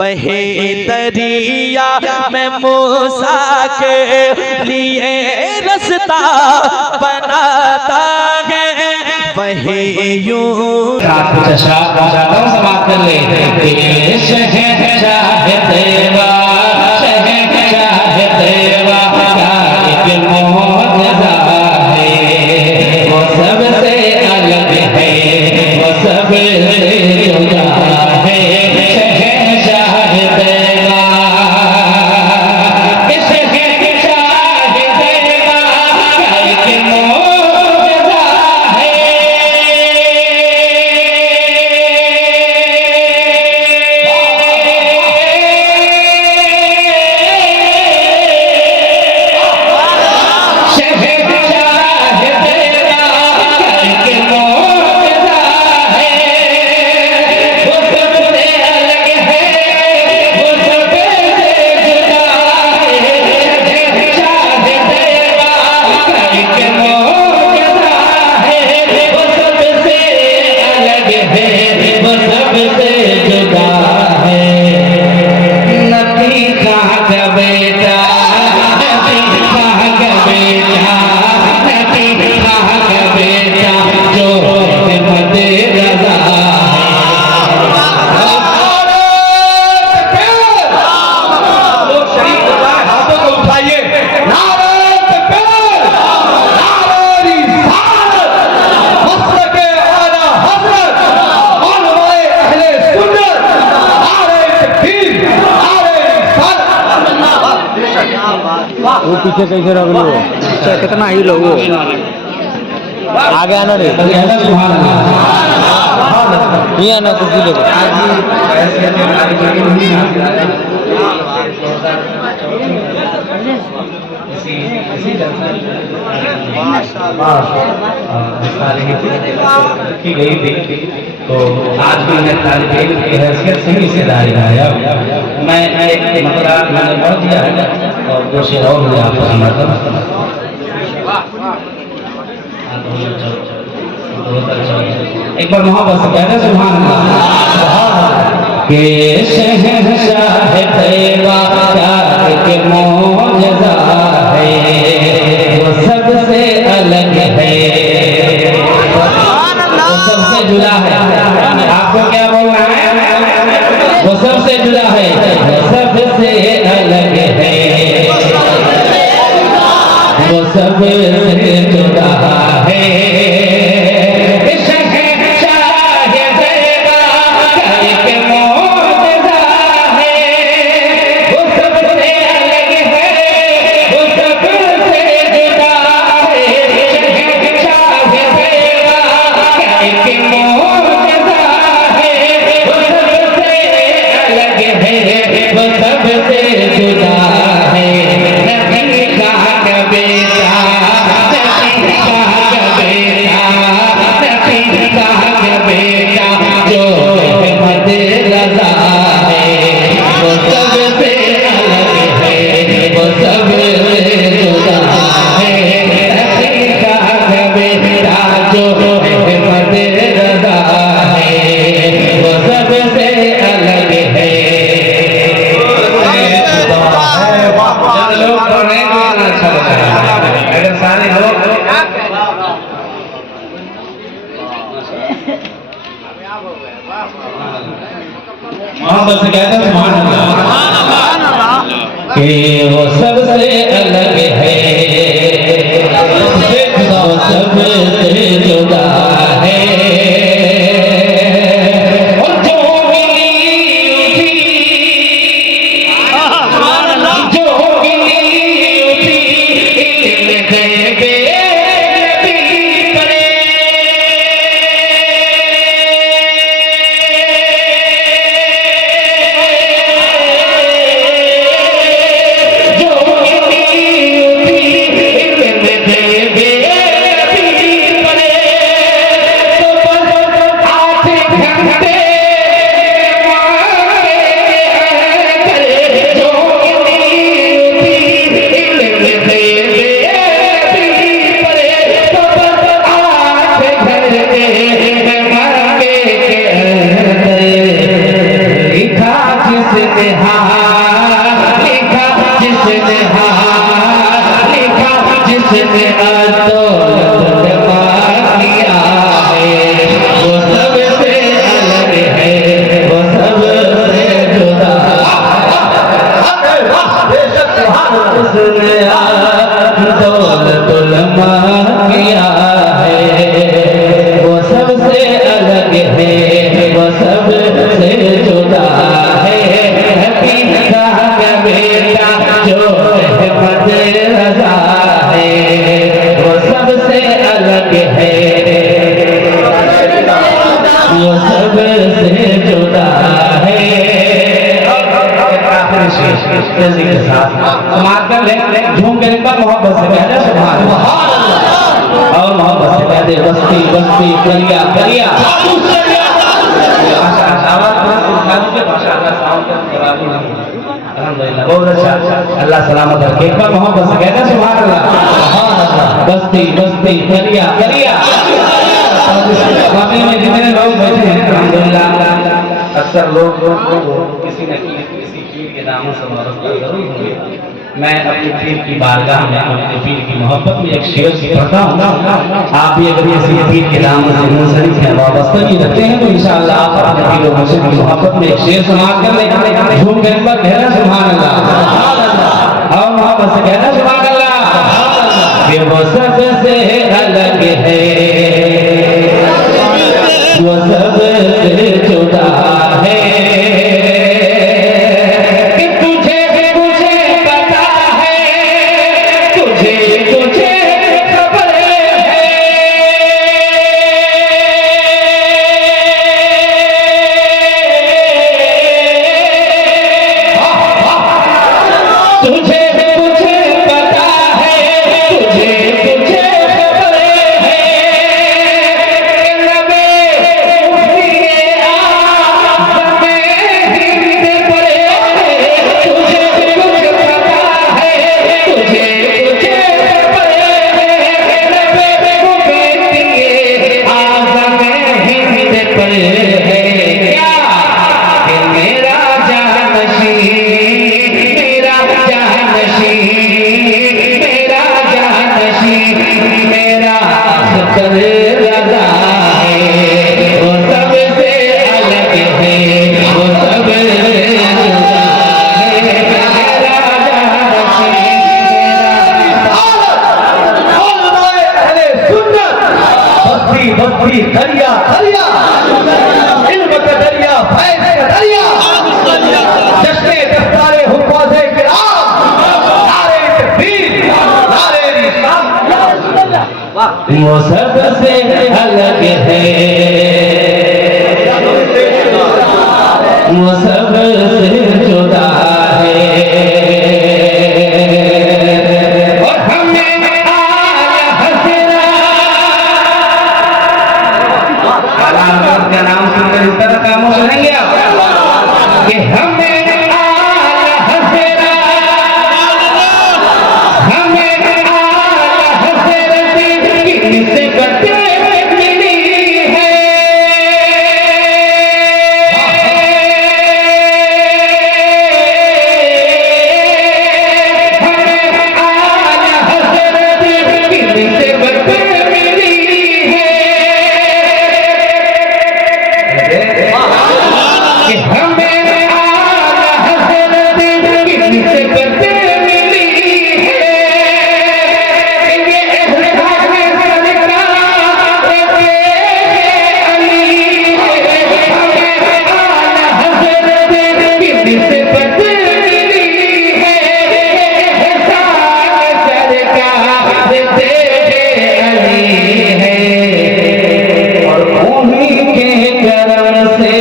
वही दरिया में मूसा के लिए रास्ता बनाता है, वही यूं समाप्त कर ले। शहंशाह देवा शहंशाह देवा का मोहजा है, वो सबसे अलग है, वो सबसे जुदा है। शहंशाह देवा शहंशाह देवा का मोहजा है। वो पीछे कैसे रख लो, कितना ही लोग आगे आना रे, ये आना कुर्सी लेकर। की गई थी तो आज भी मैं तालिब इल्म की हैसियत से हिस्सेदारी आया। मैं एक मतलब मैंने पढ़ दिया है और दो शेर और मुझे आपको सुनाता हूँ। एक बार मोहब्बत से कहते सुभान अल्लाह के शहंशाह देवा के मोहजा है, वो सबसे अलग है, वो सबसे जुदा है। आपको क्या बोलना है? वो सबसे जुदा है, वो सबसे अलग है, वो सबसे जुदा है। मोहब्बत से कहते हैं सुभान अल्लाह कि वो सबसे अलग है, वो सबसे जुदा है। जो जिसने हाथ लिखा, जिसने हाथ लिखा, जिसने दौलत जमा किया है, वो सबसे अलग है, वो सबसे जुदा। उसने दौलत जमा किया है, वो सबसे अलग है, वो सबसे जुदा है। हकीका का बेटा जो रहमत रज़ा है, वो सबसे अलग है, वो सबसे जुदा है। तेजी के साथ समाज कर ले, झूम के एक बार मोहब्बत से कह दे सुभान अल्लाह, और मोहब्बत से कह दे बस्ती बस्ती करिया करिया। अल्हम्दुलिल्लाह, बहुत अच्छा, अल्लाह सलामत रखे। एक बार मोहब्बत से कहते हैं सुभान अल्लाह। बस्ती बस्ती करिया करिया। वाकई में जितने लोग बैठे हैं अल्हम्दुलिल्लाह, अक्सर लोग किसी न किसी पीर के नामों से वाबस्ता जरूर होंगे। मैं अपने पीर की बारगाह में अपने पीर की मोहब्बत में एक शेर पढ़ता हूँ। आप भी अगर किसी पीर के नाम से मुंसलिक हैं, वाबस्ता भी रखते हैं, तो इंशाअल्लाह आप अपने पीर और मुर्शिद की मोहब्बत में एक शेर समाप्त कर लें। झूम कर पर कहना सुभान अल्लाह, और मोहब्बत से कहना सुभान अल्लाह। कि वो सबसे अलग है, वो सबसे जुदा है। बस्ती दरिया दरिया, इल्म का दरिया, फैज़ का दरिया, जश्ने दस्तारे हुफ़ाज़े किराम, नारे तकबीर, नारे रिसालत, वो सबसे अलग है, वो सबसे जुदा है। का नाम सुनकर इस तरह खामोश रहेंगे आप कि हमें आला हज़रा, हमें आला हज़रत किससे बते मिली है। हमें आला हज़रत किससे बते और उन्हीं के करम से